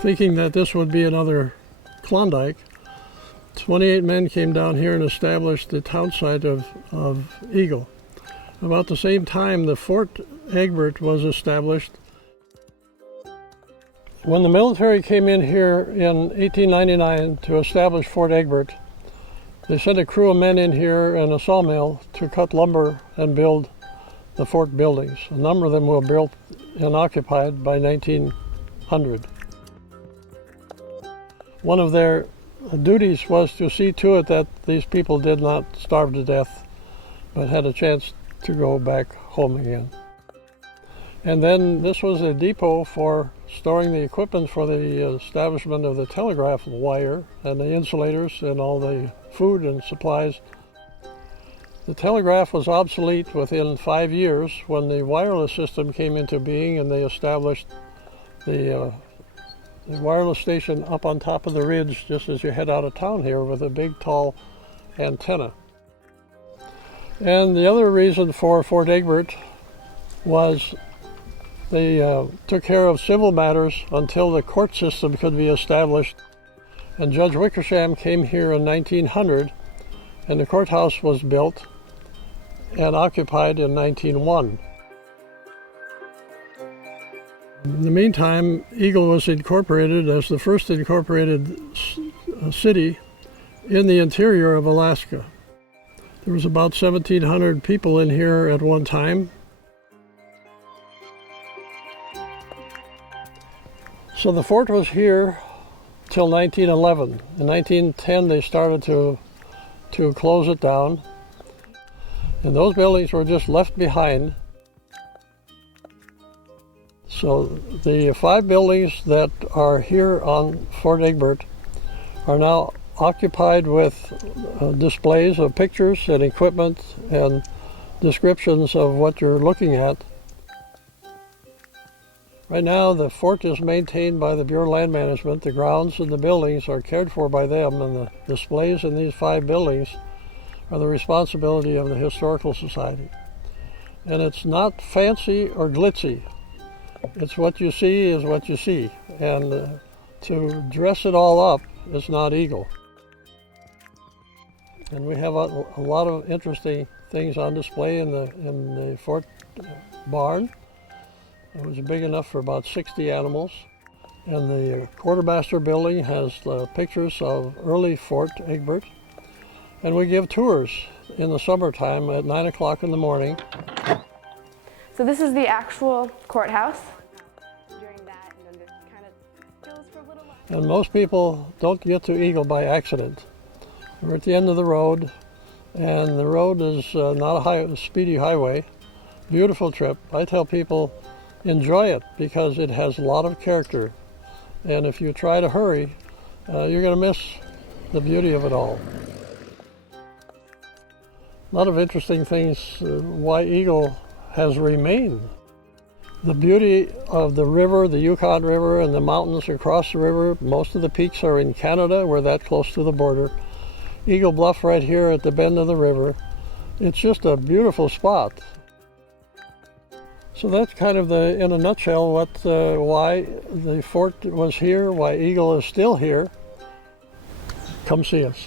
Thinking that this would be another Klondike, 28 men came down here and established the town site of Eagle. About the same time, the Fort Egbert was established. When the military came in here in 1899 to establish Fort Egbert, they sent a crew of men in here and a sawmill to cut lumber and build the fort buildings. A number of them were built and occupied by 1900. One of their duties was to see to it that these people did not starve to death, but had a chance to go back home again. And then this was a depot for storing the equipment for the establishment of the telegraph wire and the insulators and all the food and supplies. The telegraph was obsolete within 5 years when the wireless system came into being, and they established the wireless station up on top of the ridge just as you head out of town here with a big tall antenna. And the other reason for Fort Egbert was they took care of civil matters until the court system could be established. And Judge Wickersham came here in 1900, and the courthouse was built and occupied in 1901. In the meantime, Eagle was incorporated as the first incorporated city in the interior of Alaska. There was about 1,700 people in here at one time. So the fort was here till 1911. In 1910 they started to close it down, and those buildings were just left behind. So the 5 buildings that are here on Fort Egbert are now occupied with displays of pictures and equipment and descriptions of what you're looking at. Right now the fort is maintained by the Bureau of Land Management. The grounds and the buildings are cared for by them, and the displays in these 5 buildings are the responsibility of the Historical Society. And it's not fancy or glitzy. It's what you see is what you see, and to dress it all up is not Eagle. And we have a lot of interesting things on display in the fort barn. It was big enough for about 60 animals. And the quartermaster building has pictures of early Fort Egbert. And we give tours in the summertime at 9 o'clock in the morning. So this is the actual courthouse. During that, and then this kind of goes for a little while. And most people don't get to Eagle by accident. We're at the end of the road, and the road is not a speedy highway. Beautiful trip. I tell people, enjoy it because it has a lot of character. And if you try to hurry, you're going to miss the beauty of it all. A lot of interesting things why Eagle has remained. The beauty of the river, the Yukon River, and the mountains across the river. Most of the peaks are in Canada. We're that close to the border. Eagle Bluff right here at the bend of the river. It's just a beautiful spot. So that's kind of in a nutshell, why the fort was here, why Eagle is still here. Come see us.